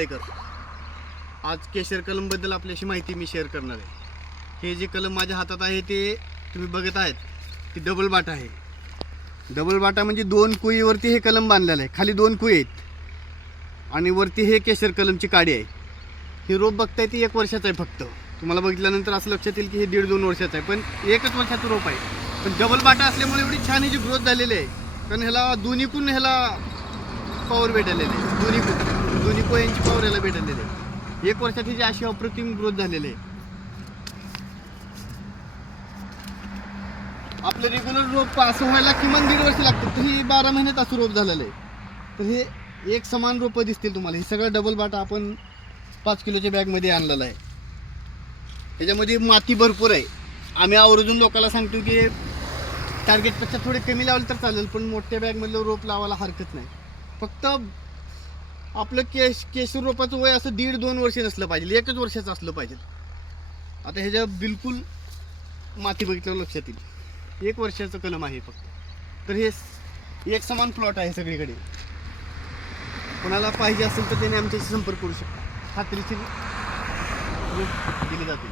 आज केशर कलम बद्दल आपल्याशी माहिती मी शेअर करणार आहे। हे जे कलम माझ्या हातात आहे ते तुम्ही बघत आहेत की डबल बाटा आहे। डबल बाटा म्हणजे दोन कुईवरती हे कलम बांधलेलं आहे। खाली दोन कुई आहेत आणि वरती हे केशर कलमची काडी आहे। ही रोप बघताय ती 1 वर्षाचं आहे फक्त। तुम्हाला बघितल्यानंतर असं लक्षात येईल की हे 1.5-2 वर्षाचं आहे, पण 1च वर्षाचं रोप आहे। पण डबल बाटा असल्यामुळे एवढी छान ह्याची ग्रोथ झालेली आहे, कारण ह्याला दोन्हीकून पॉवर भेटलेली आहे। दोन्ही कोयांची पॉवर ह्याला भेटलेली आहे। 1 वर्षात ह्याची अशी अप्रतिम ग्रोथ झालेली आहे। आपलं रेग्युलर रोप असं व्हायला किमान 1.5 वर्ष लागतं, तर ही 12 महिन्यात असं रोप झालेलं आहे। तर हे एक समान रोपं दिसतील तुम्हाला। हे सगळं डबल बाटा आपण 5 किलोच्या बॅगमध्ये आणलेलं आहे। ह्याच्यामध्ये माती भरपूर आहे। आम्ही आवर्जून लोकांना सांगतो की टार्गेटपेक्षा थोडे कमी लावलं तर चालेल, पण मोठ्या बॅगमधलं रोप लावायला हरकत नाही। फक्त आपलं केशर रोपाचं वय असं 1.5-2 वर्ष नसलं पाहिजे, 1च वर्षाचं असलं पाहिजे। आता ह्याच्या बिलकुल माती बघितल्यावर लक्षात येईल 1 वर्षाचं कलम आहे फक्त। तर हे एक समान प्लॉट आहे सगळीकडे। कोणाला पाहिजे असेल तर त्याने आमच्याशी संपर्क करू शकता, खात्रीशीर दिले जातील।